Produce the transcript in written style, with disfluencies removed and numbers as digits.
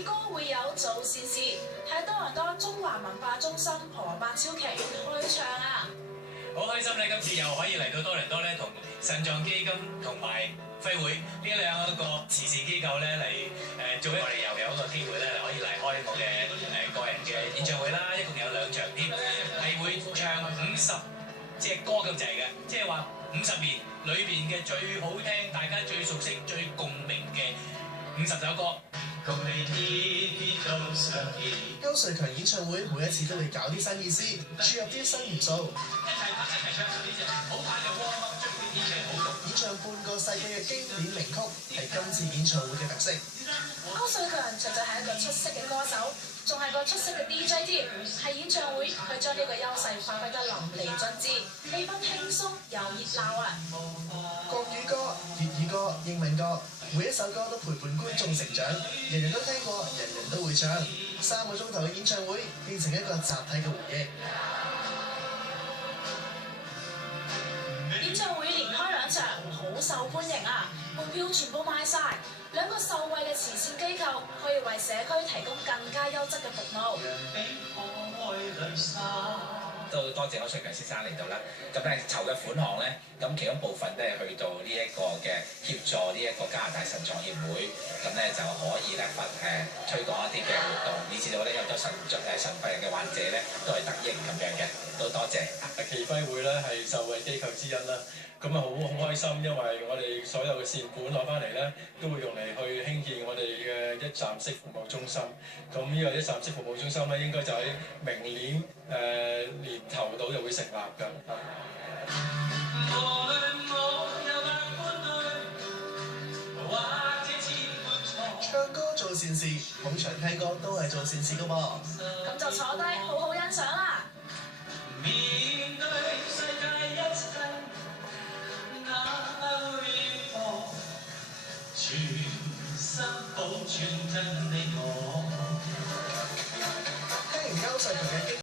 二哥會有做善事，喺多倫多中華文化中心何伯超劇院開唱啊！好開心咧！今次又可以嚟到多倫多咧，同腎臟基金同埋輝會呢兩個慈善機構咧嚟做，我哋又有一個機會咧可以嚟開我嘅個人嘅演唱會啦，一共有2場添，係會唱50隻歌咁滯嘅，即係話50年裏邊嘅最好聽、大家最熟悉、最共鳴嘅50首歌。邱瑞強演唱會每一次都會搞啲新意思，注入啲新元素。演唱半個世紀嘅經典名曲係今次演唱會嘅特色。邱瑞強實在係一個出色嘅歌手，仲係個出色嘅 DJ 添。喺演唱會，佢將呢個優勢發揮得淋漓盡致，氣氛輕鬆又熱鬧啊！國語歌、粵語歌、英文歌，每一首歌都陪伴觀眾成長，人人都聽過，人人都會唱。3個鐘頭嘅演唱會變成一個集體嘅回憶。演唱會連開2場，好受歡迎啊！門票全部賣晒。2個受惠嘅慈善機構可以為社區提供更加優質嘅服務。都多謝邱瑞強先生嚟到啦，咁咧籌嘅款項咧，咁其中部分都係去到呢一個嘅協助呢一個加拿大腎臟協會，咁咧就可以咧推廣一啲嘅活動，以至到咧有好多腎病人嘅患者咧都係得益咁樣嘅，都多謝。耆輝會咧係受惠機構之一啦，咁啊好開心，因為我哋所有嘅善款攞翻嚟咧，都會用嚟去興建我哋嘅一站式服務中心。咁呢個一站式服務中心咧，應該就喺明年年頭到就會成立㗎。唱歌做善事，捧場聽歌都係做善事㗎噃。咁就坐低好好欣賞啦。面對世界一切，那會放全心保存真的我。聽完邱瑞強嘅經